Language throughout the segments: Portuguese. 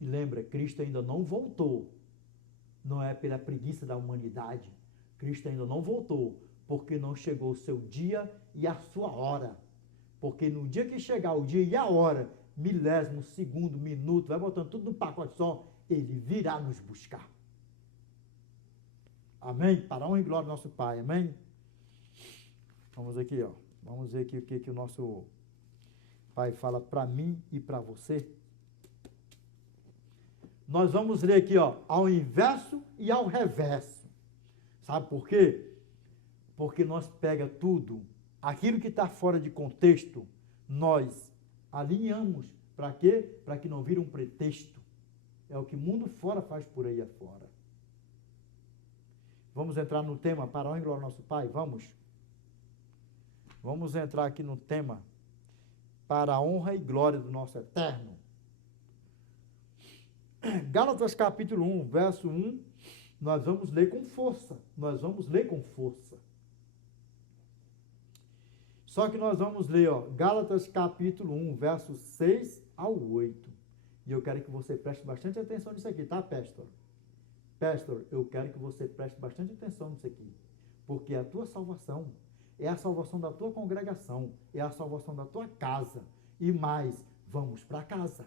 E lembra, Cristo ainda não voltou. Não é pela preguiça da humanidade. Cristo ainda não voltou, porque não chegou o seu dia e a sua hora. Porque no dia que chegar o dia e a hora, milésimo, segundo, minuto, vai botando tudo no pacote só, ele virá nos buscar. Amém? Para a honra e glória do nosso Pai. Amém? Vamos aqui, ó. Vamos ver aqui o que o nosso Pai fala para mim e para você. Nós vamos ler aqui, ó, ao inverso e ao reverso. Sabe por quê? Porque nós pega tudo, aquilo que está fora de contexto, nós alinhamos. Para quê? Para que não vire um pretexto. É o que o mundo fora faz por aí afora. Vamos entrar no tema para a honra e glória do nosso Pai? Vamos? Vamos entrar aqui no tema para a honra e glória do nosso Eterno. Gálatas capítulo 1, verso 1, nós vamos ler com força. Nós vamos ler com força. Só que nós vamos ler, ó, Gálatas capítulo 1, verso 6 ao 8. E eu quero que você preste bastante atenção nisso aqui, tá, pastor? Pastor, eu quero que você preste bastante atenção nisso aqui. Porque a tua salvação é a salvação da tua congregação, é a salvação da tua casa. E mais, vamos para casa.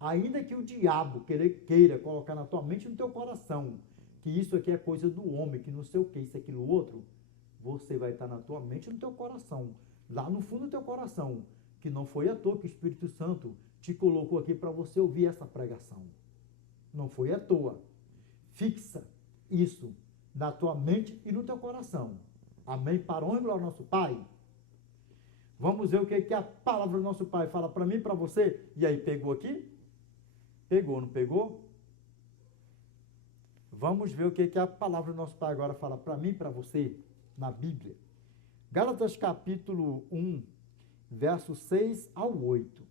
Ainda que o diabo queira colocar na tua mente e no teu coração que isso aqui é coisa do homem, que não sei o que, isso, aquilo, outro, você vai estar na tua mente e no teu coração, lá no fundo do teu coração, que não foi à toa que o Espírito Santo te colocou aqui para você ouvir essa pregação. Não foi à toa. Fixa isso na tua mente e no teu coração. Amém? Para onde glória ao nosso Pai? Vamos ver o que a palavra do nosso Pai fala para mim e para você. E aí, pegou aqui? Pegou, não pegou? Vamos ver o que a palavra do nosso Pai agora fala para mim e para você na Bíblia. Gálatas capítulo 1, verso 6 ao 8.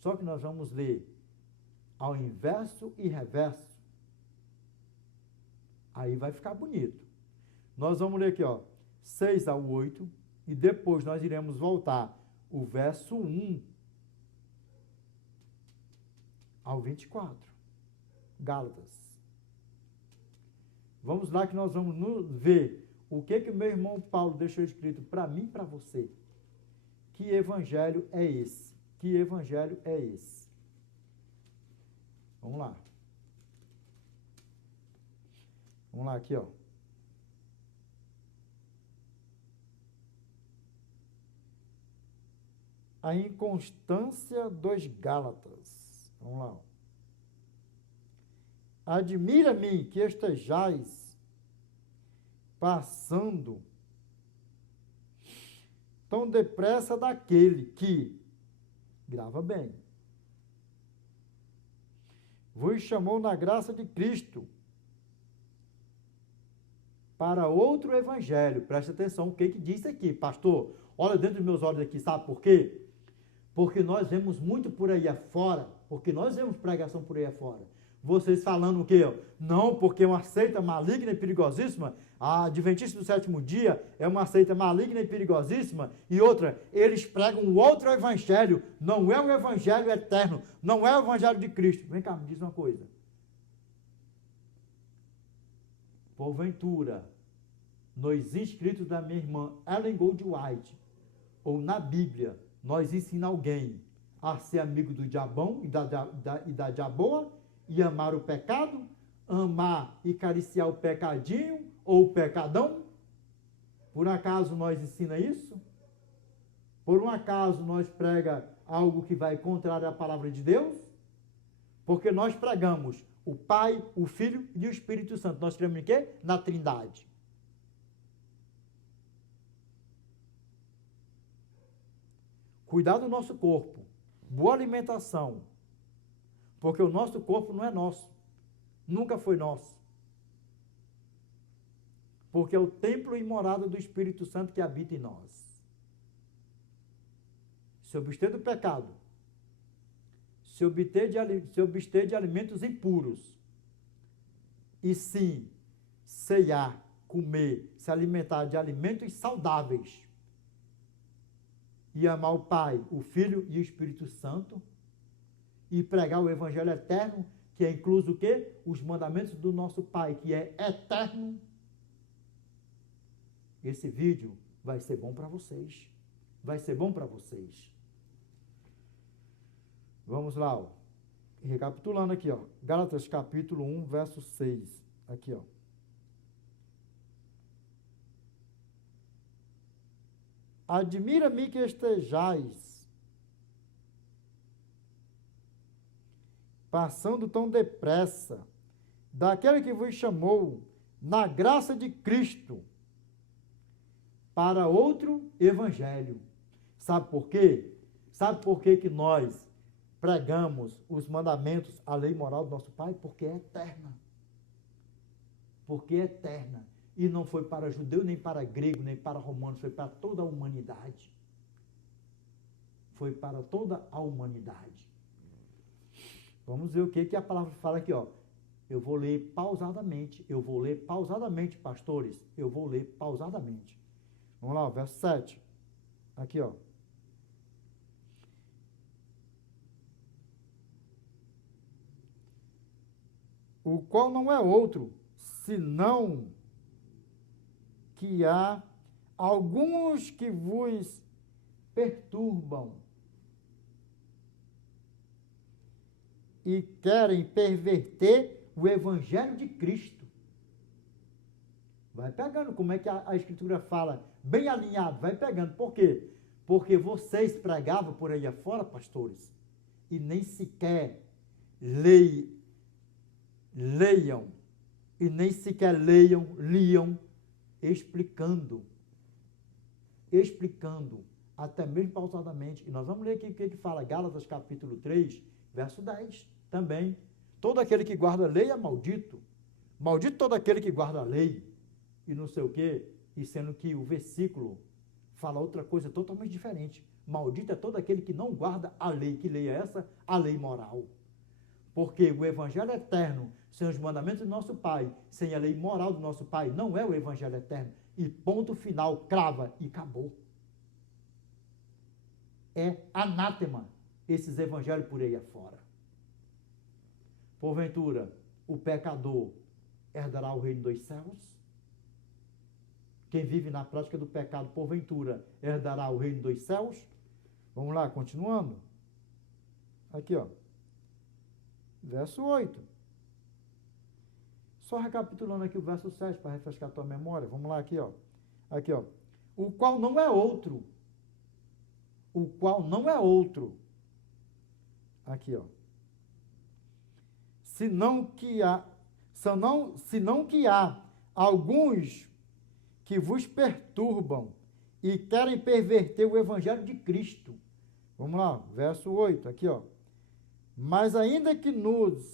Só que nós vamos ler ao inverso e reverso. Aí vai ficar bonito. Nós vamos ler aqui, ó, 6 ao 8, e depois nós iremos voltar o verso 1 ao 24. Gálatas. Vamos lá que nós vamos ver o que o meu irmão Paulo deixou escrito para mim e para você. Que evangelho é esse? Que evangelho é esse? Vamos lá. Vamos lá aqui, ó. A inconstância dos Gálatas. Vamos lá. Admira-me que estejais passando tão depressa daquele que, grava bem, vos chamou na graça de Cristo para outro evangelho. Preste atenção o que diz aqui, pastor. Olha dentro dos meus olhos aqui, sabe por quê? Porque nós vemos muito por aí afora, porque nós vemos pregação por aí afora. Vocês falando o quê? Não, porque é uma seita maligna e perigosíssima. A Adventista do Sétimo Dia é uma seita maligna e perigosíssima. E outra, eles pregam um outro evangelho. Não é o evangelho eterno. Não é o evangelho de Cristo. Vem cá, me diz uma coisa. Porventura, nos inscritos da minha irmã Ellen Gold White, ou na Bíblia, nós ensina alguém a ser amigo do diabão e da diaboa, e amar o pecado, amar e cariciar o pecadinho ou o pecadão? Por acaso nós ensina isso? Por um acaso nós prega algo que vai contrário à palavra de Deus? Porque nós pregamos o Pai, o Filho e o Espírito Santo. Nós cremos em quê? Na Trindade. Cuidar do nosso corpo, boa alimentação, porque o nosso corpo não é nosso, nunca foi nosso. Porque é o templo e morada do Espírito Santo que habita em nós. Se abster do pecado, se abster de alimentos impuros, e sim ceiar, comer, se alimentar de alimentos saudáveis, e amar o Pai, o Filho e o Espírito Santo, e pregar o evangelho eterno, que é incluso o quê? Os mandamentos do nosso Pai, que é eterno. Esse vídeo vai ser bom para vocês. Vai ser bom para vocês. Vamos lá, ó. Recapitulando aqui, ó. Gálatas capítulo 1, verso 6. Aqui, ó. Admira-me que estejais passando tão depressa daquele que vos chamou na graça de Cristo para outro evangelho. Sabe por quê? Sabe por quê que nós pregamos os mandamentos, a lei moral do nosso Pai? Porque é eterna. Porque é eterna. E não foi para judeu, nem para grego, nem para romano, foi para toda a humanidade. Foi para toda a humanidade. Vamos ver o que a palavra fala aqui, ó. Eu vou ler pausadamente, pastores. Eu vou ler pausadamente. Vamos lá, ó, verso 7. Aqui, ó. O qual não é outro, senão que há alguns que vos perturbam e querem perverter o evangelho de Cristo. Vai pegando como é que a Escritura fala, bem alinhado, vai pegando. Por quê? Porque vocês pregavam por aí afora, pastores, e nem sequer liam, explicando, até mesmo pausadamente. E nós vamos ler aqui o que fala, Gálatas capítulo 3, verso 10, também. Todo aquele que guarda a lei é maldito. Maldito todo aquele que guarda a lei. E não sei o quê, e sendo que o versículo fala outra coisa totalmente diferente. Maldito é todo aquele que não guarda a lei. Que lei é essa? A lei moral. Porque o evangelho eterno, sem os mandamentos do nosso Pai, sem a lei moral do nosso Pai, não é o evangelho eterno. E ponto final, crava e acabou. É anátema esses evangelhos por aí afora. Porventura, o pecador herdará o reino dos céus? Quem vive na prática do pecado, porventura, herdará o reino dos céus? Vamos lá, continuando. Aqui, ó. Verso 8. Só recapitulando aqui o verso 7 para refrescar a tua memória. Vamos lá aqui, ó. Aqui, ó. O qual não é outro. O qual não é outro. Aqui, ó. Senão que há alguns que vos perturbam e querem perverter o evangelho de Cristo. Vamos lá, verso 8, aqui, ó. Mas ainda que nós,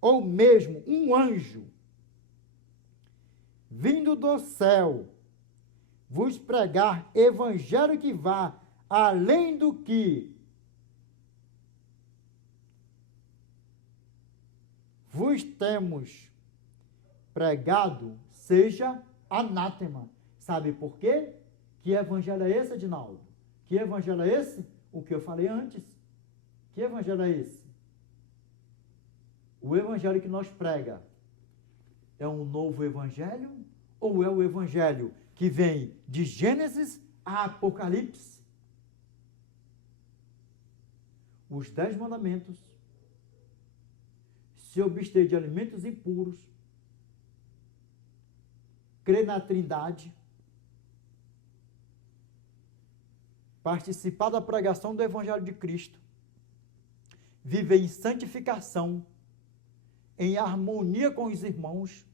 ou mesmo um anjo, vindo do céu, vos pregar evangelho que vá além do que vos temos pregado, seja anátema. Sabe por quê? Que evangelho é esse, Edinaldo? Que evangelho é esse? O que eu falei antes. Que evangelho é esse? O evangelho que nós prega é um novo evangelho ou é o evangelho que vem de Gênesis a Apocalipse? Os 10 mandamentos, se abster de alimentos impuros, crer na Trindade, participar da pregação do Evangelho de Cristo, viver em santificação, em harmonia com os irmãos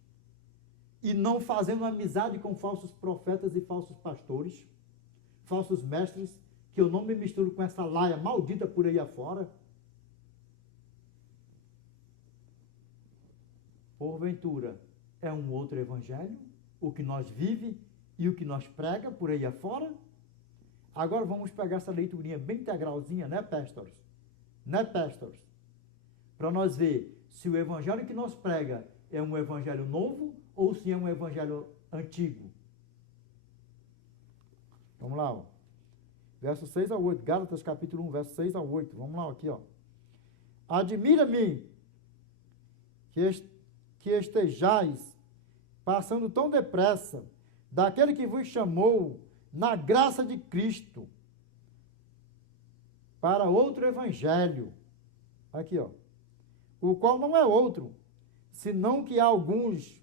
e não fazendo amizade com falsos profetas e falsos pastores, falsos mestres, que eu não me misturo com essa laia maldita por aí afora. Porventura, é um outro evangelho, o que nós vive e o que nós prega por aí afora? Agora vamos pegar essa leiturinha bem integralzinha, né, pastores? Né, pastores? Para nós ver se o evangelho que nós prega é um evangelho novo ou se é um evangelho antigo. Vamos lá, ó. verso 6 ao 8. Gálatas capítulo 1, verso 6 ao 8. Vamos lá, aqui, ó. Admira-me que estejais passando tão depressa daquele que vos chamou na graça de Cristo para outro evangelho. Aqui, ó. O qual não é outro, senão que há alguns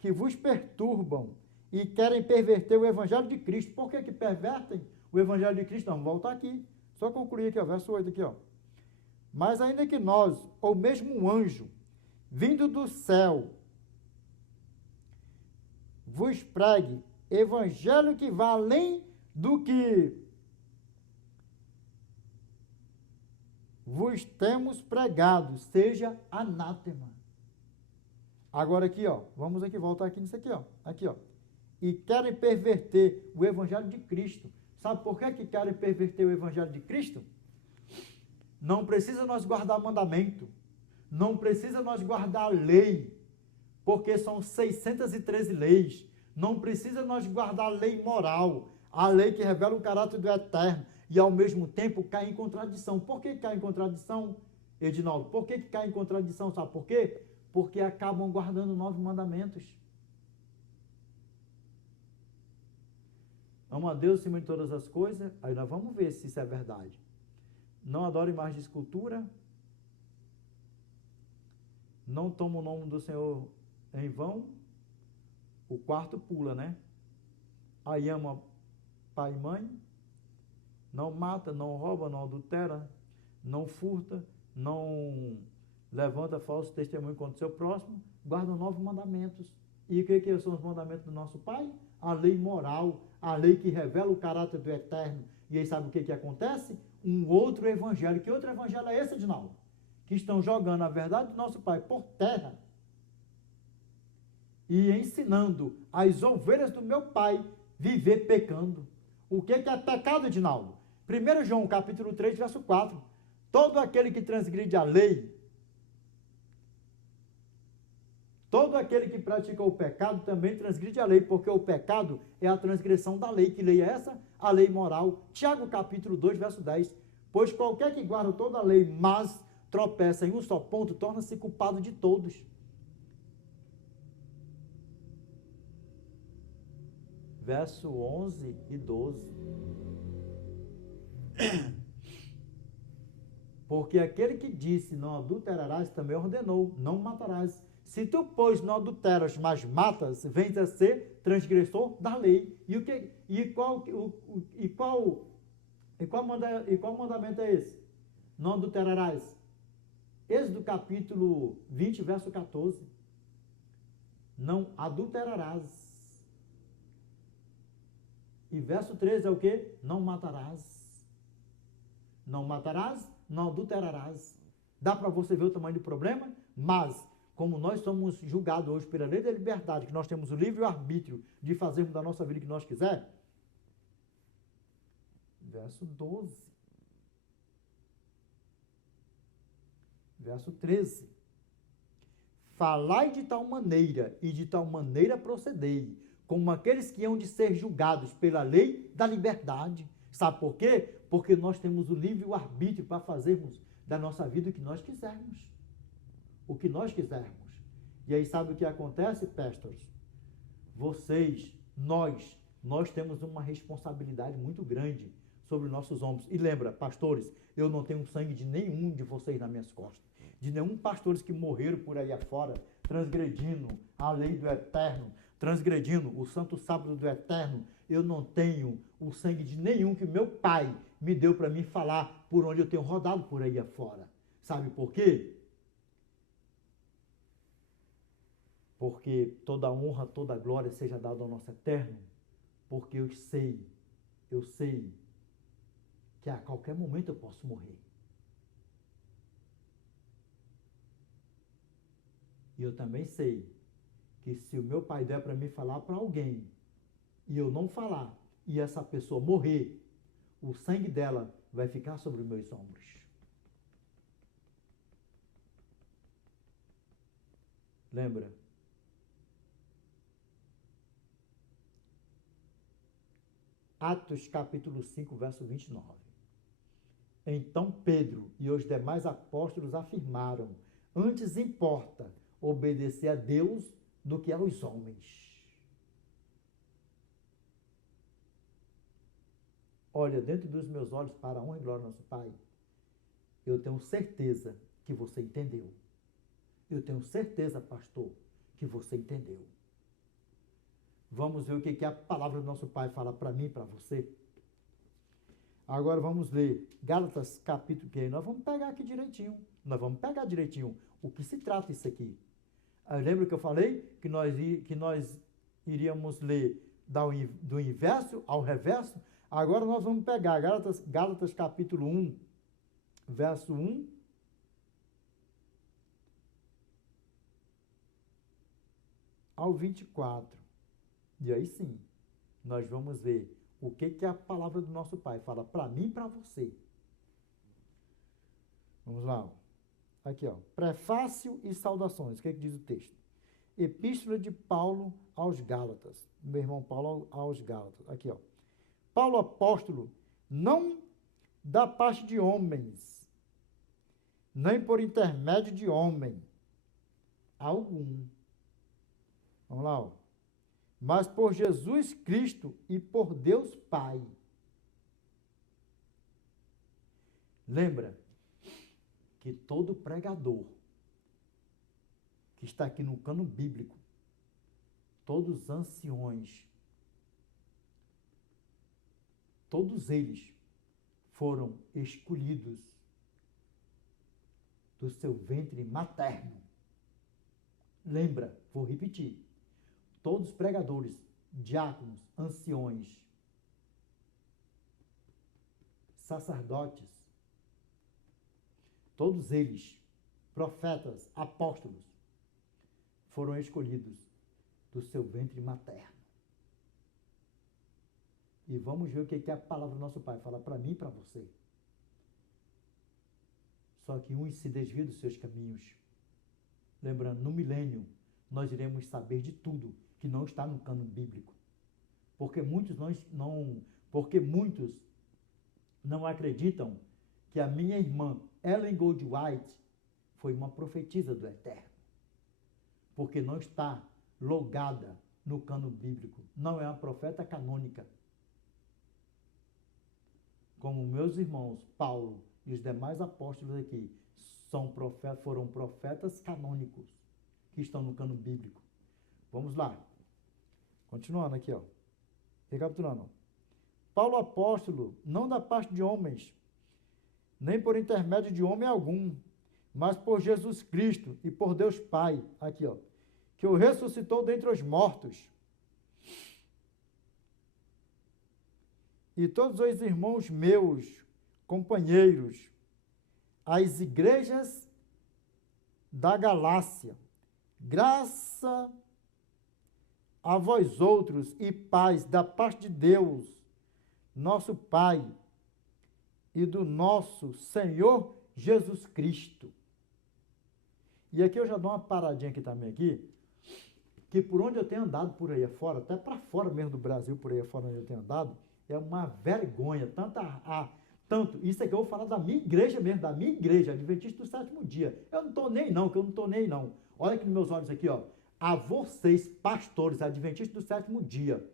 que vos perturbam e querem perverter o evangelho de Cristo. Por que pervertem o evangelho de Cristo? Vamos voltar aqui. Só concluir aqui, ó, verso 8 aqui, ó. Mas ainda que nós, ou mesmo um anjo, vindo do céu, vos pregue evangelho que vá além do que vos temos pregado, seja anátema. Agora aqui, ó, vamos aqui, voltar aqui nisso aqui, ó. Aqui, ó. E querem perverter o evangelho de Cristo. Sabe por que querem perverter o evangelho de Cristo? Não precisa nós guardar mandamento. Não precisa nós guardar a lei. Porque são 613 leis. Não precisa nós guardar a lei moral. A lei que revela o caráter do eterno. E ao mesmo tempo cai em contradição. Por que cai em contradição, Edinaldo? Por que cai em contradição? Sabe por quê? Porque acabam guardando 9 mandamentos. Ama a Deus acima de todas as coisas. Aí nós vamos ver se isso é verdade. Não adore imagem de escultura. Não toma o nome do Senhor em vão. O quarto pula, né? Aí ama pai e mãe. Não mata, não rouba, não adultera, não furta, não levanta falso testemunho contra o seu próximo, guarda 9 mandamentos. E o que são os mandamentos do nosso Pai? A lei moral, a lei que revela o caráter do eterno. E aí sabe o que acontece? Um outro evangelho. Que outro evangelho é esse, Edinaldo? Que estão jogando a verdade do nosso Pai por terra e ensinando as ovelhas do meu Pai viver pecando. O que é pecado, Edinaldo? 1 João capítulo 3, verso 4. Todo aquele que transgride a lei, todo aquele que pratica o pecado também transgride a lei, porque o pecado é a transgressão da lei. Que lei é essa? A lei moral. Tiago capítulo 2, verso 10. Pois qualquer que guarda toda a lei, mas tropeça em um só ponto, torna-se culpado de todos. Verso 11 e 12. Porque aquele que disse não adulterarás também ordenou, não matarás. Se tu, pois, não adulteras, mas matas, vens a ser transgressor da lei. Qual mandamento é esse? Não adulterarás. Êxodo capítulo 20, verso 14. Não adulterarás. E verso 13 é o quê? Não matarás. Não matarás, não adulterarás. Dá para você ver o tamanho do problema? Mas, como nós somos julgados hoje pela lei da liberdade, que nós temos o livre-arbítrio de fazermos da nossa vida o que nós quiser, verso 12. Verso 13. Falai de tal maneira, e de tal maneira procedei, como aqueles que hão de ser julgados pela lei da liberdade. Sabe por quê? Porque nós temos o livre-arbítrio para fazermos da nossa vida o que nós quisermos. O que nós quisermos. E aí sabe o que acontece, pastores? Vocês, nós temos uma responsabilidade muito grande sobre nossos ombros. E lembra, pastores, eu não tenho sangue de nenhum de vocês nas minhas costas. De nenhum pastores que morreram por aí afora, transgredindo a lei do eterno, transgredindo o santo sábado do eterno. Eu não tenho o sangue de nenhum que meu pai me deu para mim falar por onde eu tenho rodado por aí afora. Sabe por quê? Porque toda a honra, toda a glória seja dada ao nosso eterno. Porque eu sei que a qualquer momento eu posso morrer. E eu também sei que se o meu pai der para mim falar para alguém e eu não falar, e essa pessoa morrer, o sangue dela vai ficar sobre os meus ombros. Lembra? Atos capítulo 5, verso 29. Então Pedro e os demais apóstolos afirmaram: antes importa obedecer a Deus do que aos homens. Olha, dentro dos meus olhos, para a honra e glória do nosso Pai, eu tenho certeza que você entendeu. Eu tenho certeza, pastor, que você entendeu. Vamos ver o que a palavra do nosso Pai fala para mim e para você. Agora vamos ler Gálatas capítulo 15. Nós vamos pegar aqui direitinho. Nós vamos pegar direitinho o que se trata isso aqui. Lembra que eu falei que nós iríamos ler do inverso ao reverso? Agora nós vamos pegar Gálatas capítulo 1, verso 1 ao 24. E aí sim, nós vamos ver o que a palavra do nosso Pai fala para mim e para você. Vamos lá. Aqui, ó. Prefácio e saudações. O que diz o texto? Epístola de Paulo aos Gálatas. Meu irmão Paulo aos Gálatas. Aqui, ó. Paulo apóstolo, não da parte de homens, nem por intermédio de homem algum. Vamos lá, ó. Mas por Jesus Cristo e por Deus Pai. Lembra que todo pregador que está aqui no cano bíblico, todos os anciões, todos eles foram escolhidos do seu ventre materno. Lembra, vou repetir, todos os pregadores, diáconos, anciões, sacerdotes, todos eles, profetas, apóstolos, foram escolhidos do seu ventre materno. E vamos ver o que a palavra do nosso Pai fala para mim e para você. Só que uns se desviam dos seus caminhos. Lembrando, no milênio, nós iremos saber de tudo que não está no cânon bíblico. Porque muitos não acreditam que a minha irmã, Ellen Goldwhite, foi uma profetisa do Eterno. Porque não está logada no cânon bíblico. Não é uma profeta canônica. Como meus irmãos Paulo e os demais apóstolos aqui foram profetas canônicos que estão no cânon bíblico. Vamos lá. Continuando aqui, ó. Recapitulando. Paulo apóstolo, não da parte de homens, nem por intermédio de homem algum, mas por Jesus Cristo e por Deus Pai, aqui, ó, que o ressuscitou dentre os mortos. E todos os irmãos meus, companheiros, as igrejas da Galácia, graça a vós outros e paz da parte de Deus, nosso Pai, e do nosso Senhor Jesus Cristo. E aqui eu já dou uma paradinha aqui também, que por onde eu tenho andado por aí afora, até para fora mesmo do Brasil, por aí afora onde eu tenho andado, é uma vergonha, tanto, isso aqui eu vou falar da minha igreja mesmo, da minha igreja, Adventista do Sétimo Dia. Eu não estou nem não, Olha aqui nos meus olhos aqui, ó. A vocês, pastores, Adventistas do Sétimo Dia,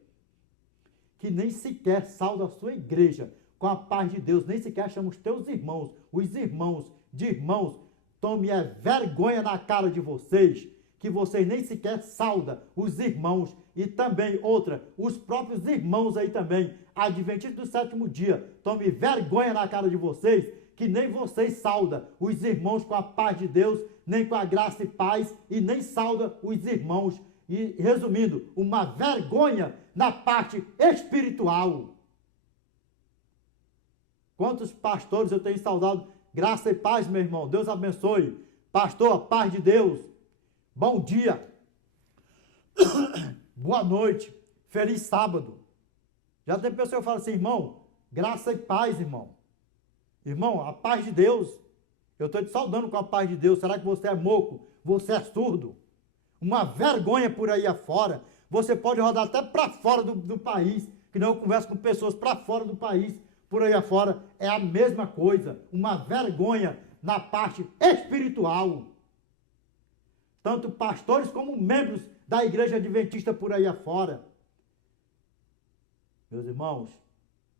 que nem sequer saudam a sua igreja com a paz de Deus, nem sequer chamam os teus irmãos, os irmãos de irmãos, tome vergonha na cara de vocês, que vocês nem sequer saudam os irmãos, e também os próprios irmãos aí também, Adventistas do Sétimo Dia, tome vergonha na cara de vocês, que nem vocês saudam os irmãos com a paz de Deus, nem com a graça e paz, e nem saudam os irmãos. E, resumindo, uma vergonha na parte espiritual. Quantos pastores eu tenho saudado? Graça e paz, meu irmão. Deus abençoe. Pastor, a paz de Deus. Bom dia. Boa noite. Feliz sábado. Já tem pessoa que fala assim, irmão, graça e paz, irmão. Irmão, a paz de Deus. Eu estou te saudando com a paz de Deus. Será que você é moco? Você é surdo? Uma vergonha por aí afora. Você pode rodar até para fora do país, que não conversa com pessoas para fora do país, por aí afora, é a mesma coisa, uma vergonha na parte espiritual. Tanto pastores como membros da igreja adventista por aí afora. Meus irmãos,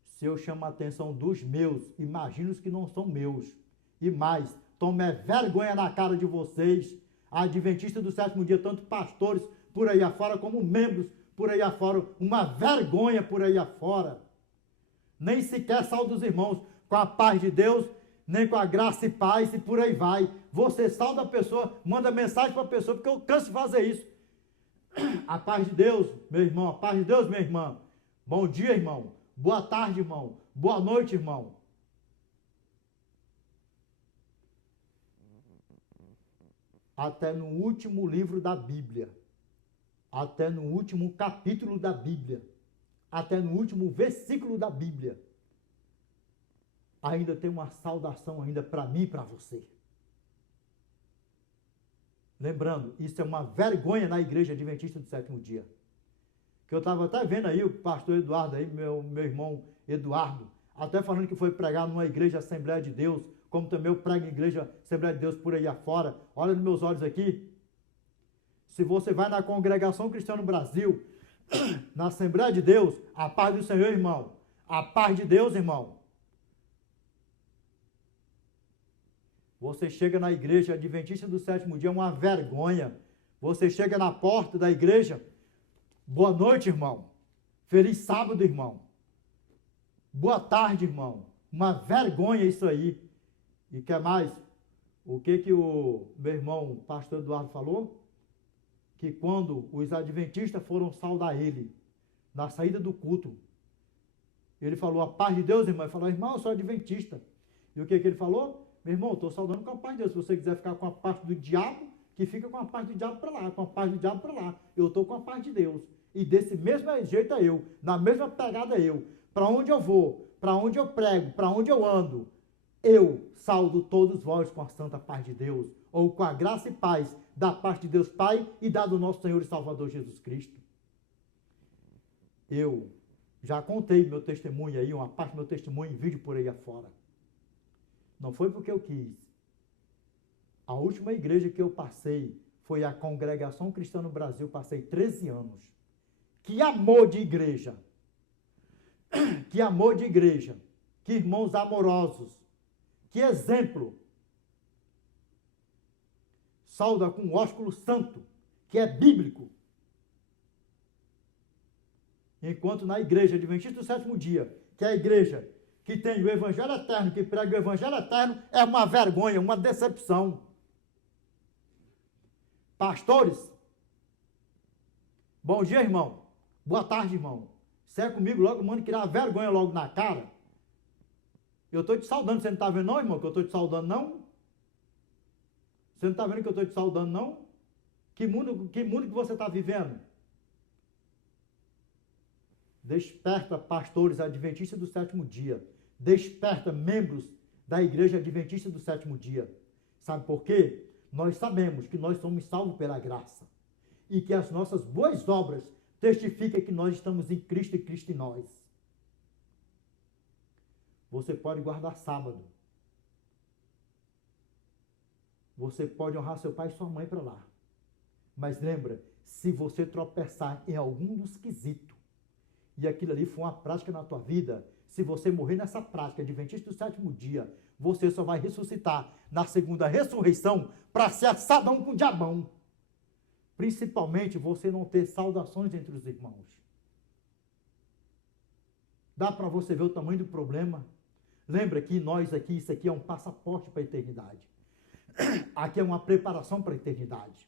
se eu chamo a atenção dos meus, imagino os que não são meus. E mais, tome vergonha na cara de vocês, a adventista do sétimo dia, tanto pastores por aí afora, como membros por aí afora, uma vergonha por aí afora. Nem sequer salva os irmãos com a paz de Deus, nem com a graça e paz, e por aí vai. Você salva a pessoa, manda mensagem para a pessoa, porque eu canso de fazer isso. A paz de Deus, meu irmão, a paz de Deus, minha irmã. Bom dia, irmão. Boa tarde, irmão. Boa noite, irmão. Até no último livro da Bíblia, até no último capítulo da Bíblia, até no último versículo da Bíblia, ainda tem uma saudação ainda para mim e para você. Lembrando, isso é uma vergonha na igreja adventista do sétimo dia. Que eu estava até vendo aí o pastor Eduardo, aí, meu irmão Eduardo, até falando que foi pregar numa igreja Assembleia de Deus, como também eu prego em igreja Assembleia de Deus por aí afora. Olha nos meus olhos aqui. Se você vai na Congregação Cristã no Brasil, na Assembleia de Deus, a paz do Senhor, irmão. A paz de Deus, irmão. Você chega na igreja adventista do sétimo dia, é uma vergonha. Você chega na porta da igreja, boa noite, irmão. Feliz sábado, irmão. Boa tarde, irmão. Uma vergonha isso aí. E quer mais? O que o meu irmão, o pastor Eduardo, falou? Que quando os adventistas foram saudar ele, na saída do culto, ele falou, a paz de Deus, irmão. Ele falou, irmão, eu sou adventista. E o que ele falou? Meu irmão, eu estou saudando com a paz de Deus. Se você quiser ficar com a parte do diabo, que fica com a paz do diabo para lá, com a paz do diabo para lá. Eu estou com a paz de Deus. E desse mesmo jeito é eu, na mesma pegada eu. Para onde eu vou, para onde eu prego, para onde eu ando, eu saudo todos vós com a santa paz de Deus, ou com a graça e paz da parte de Deus Pai e da do nosso Senhor e Salvador Jesus Cristo. Eu já contei meu testemunho aí, uma parte do meu testemunho em vídeo por aí afora. Não foi porque eu quis. A última igreja que eu passei foi a Congregação Cristã no Brasil, passei 13 anos. Que amor de igreja! Que amor de igreja! Que irmãos amorosos! Que exemplo! Sauda com o ósculo santo, que é bíblico. Enquanto na igreja adventista do sétimo dia, que é a igreja que tem o evangelho eterno, que prega o evangelho eterno, é uma vergonha, uma decepção. Pastores, bom dia, irmão. Boa tarde, irmão. Você é comigo logo, mano, criar vergonha logo na cara. Eu estou te saudando, você não está vendo não, irmão, que eu estou te saudando não? Você não está vendo que eu estou te saudando não? Que mundo que você está vivendo? Desperta, pastores adventistas do sétimo dia. Desperta, membros da igreja adventista do sétimo dia. Sabe por quê? Nós sabemos que nós somos salvos pela graça. E que as nossas boas obras testificam que nós estamos em Cristo e Cristo em nós. Você pode guardar sábado. Você pode honrar seu pai e sua mãe para lá. Mas lembra, se você tropeçar em algum dos quesitos, e aquilo ali for uma prática na tua vida, se você morrer nessa prática adventista do sétimo dia, você só vai ressuscitar na segunda ressurreição para ser assadão com o diabão. Principalmente você não ter saudações entre os irmãos. Dá para você ver o tamanho do problema? Lembra que nós aqui, isso aqui é um passaporte para a eternidade. Aqui é uma preparação para a eternidade.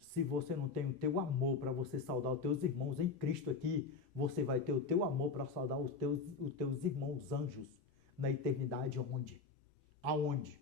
Se você não tem o teu amor para você saudar os teus irmãos em Cristo aqui, você vai ter o teu amor para saudar os teus irmãos anjos na eternidade onde? Aonde?